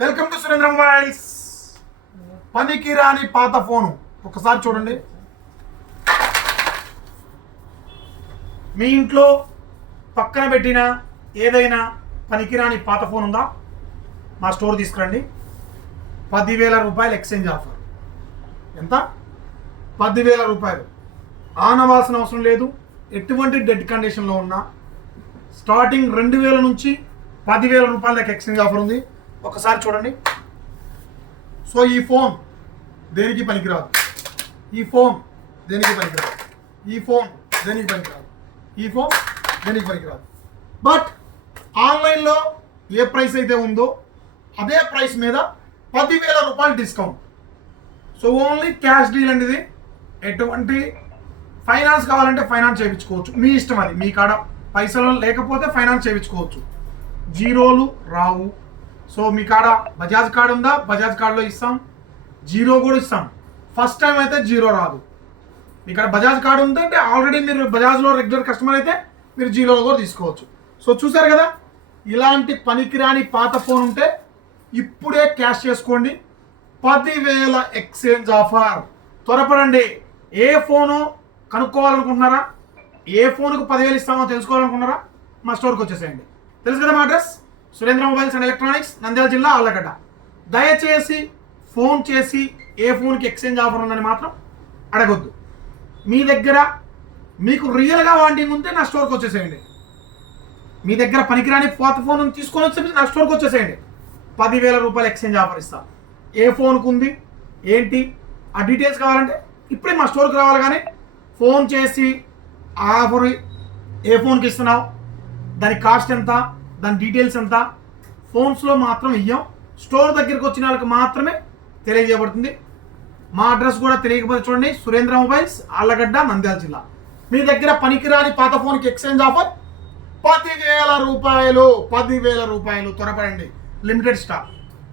Welcome to Surendra mobiles పనికి రాని పాత ఫోను. ఒకసారి చూడండి. మీ ఇంట్లో పక్కన పెట్టిన ఏదైనా పనికిరాని పాత ఫోన్ ఉందా? మా స్టోర్ తీసుకురండి. పదివేల రూపాయలు ఎక్స్చేంజ్ ఆఫర్. ఎంత? పదివేల రూపాయలు. ఆనవాల్సిన అవసరం లేదు. ఎటువంటి డెడ్ కండిషన్లో ఉన్నా స్టార్టింగ్ రెండు వేల నుంచి పదివేల రూపాయల ఎక్స్చేంజ్ ఆఫర్ ఉంది. ఒకసారి చూడండి. సో ఈ ఫోన్ దేనికి పనికిరాదు? ఈ ఫోన్ దేనికి పనికిరాదు? ఈ ఫోన్ దేనికి పనికిరాదు? ఈ ఫోన్ దేనికి పనికిరాదు? బట్ ఆన్లైన్లో ఏ ప్రైస్ అయితే ఉందో అదే ప్రైస్ మీద పదివేల రూపాయలు discount. So only cash deal అనేది ఎటువంటి ఫైనాన్స్ కావాలంటే ఫైనాన్స్ చేయించుకోవచ్చు. మీ ఇష్టం అది. మీ కాడ పైసలు లేకపోతే ఫైనాన్స్ చేయించుకోవచ్చు. జీరోలు రావు. సో మీ కాడ బజాజ్ కార్డు ఉందా? బజాజ్ కార్డులో ఇస్తాం. జీరో కూడా ఇస్తాం. ఫస్ట్ టైం అయితే జీరో రాదు. మీ కాడ బజాజ్ కార్డు ఉందంటే ఆల్రెడీ మీరు బజాజ్లో రెగ్యులర్ కస్టమర్ అయితే మీరు జీరోలో కూడా తీసుకోవచ్చు. సో చూసారు కదా? ఇలాంటి పనికిరాని పాత ఫోన్ ఉంటే ఇప్పుడే క్యాష్ చేసుకోండి. పదివేల ఎక్స్చేంజ్ ఆఫర్ త్వరపడండి. ఏ ఫోను కనుక్కోవాలనుకుంటున్నారా? ఏ ఫోన్కు పదివేలు ఇస్తామో తెలుసుకోవాలనుకుంటున్నారా? మా స్టోర్కి వచ్చేసేయండి. తెలుసు కదా మా address Surendra mobiles and electronics Nandyal జిల్లా ఆళ్ళగడ్డ దయచేసి ఫోన్ చేసి ఏ ఫోన్కి ఎక్స్చేంజ్ ఆఫర్ ఉందని మాత్రం అడగొద్దు. మీ దగ్గర మీకు రియల్గా వాంటింగ్ ఉంటే నా స్టోర్కి వచ్చేసేయండి. మీ దగ్గర పనికిరాని పాత ఫోన్ తీసుకొని వచ్చి నా స్టోర్కి వచ్చేసేయండి. పదివేల రూపాయలు ఎక్స్చేంజ్ ఆఫర్ ఇస్తాం. ఏ ఫోన్కు ఉంది ఏంటి ఆ డీటెయిల్స్ కావాలంటే ఇప్పుడే మా స్టోర్కి రావాలి కానీ ఫోన్ చేసి ఆ ఆఫర్ ఏ ఫోన్కి ఇస్తున్నావు దాని కాస్ట్ ఎంత దాని డీటెయిల్స్ ఎంత ఫోన్స్లో మాత్రం ఇయ్యం. స్టోర్ దగ్గరికి వచ్చిన వాళ్ళకి మాత్రమే తెలియజేయబడుతుంది. మా అడ్రస్ కూడా తెలియకపోతే చూడండి. సురేంద్ర మొబైల్స్ ఆళ్ళగడ్డ నంద్యాల జిల్లా. మీ దగ్గర పనికిరాని పాత ఫోన్కి ఎక్స్చేంజ్ ఆఫర్? పదివేల రూపాయలు పదివేల రూపాయలు త్వరపడండి. Limited stock.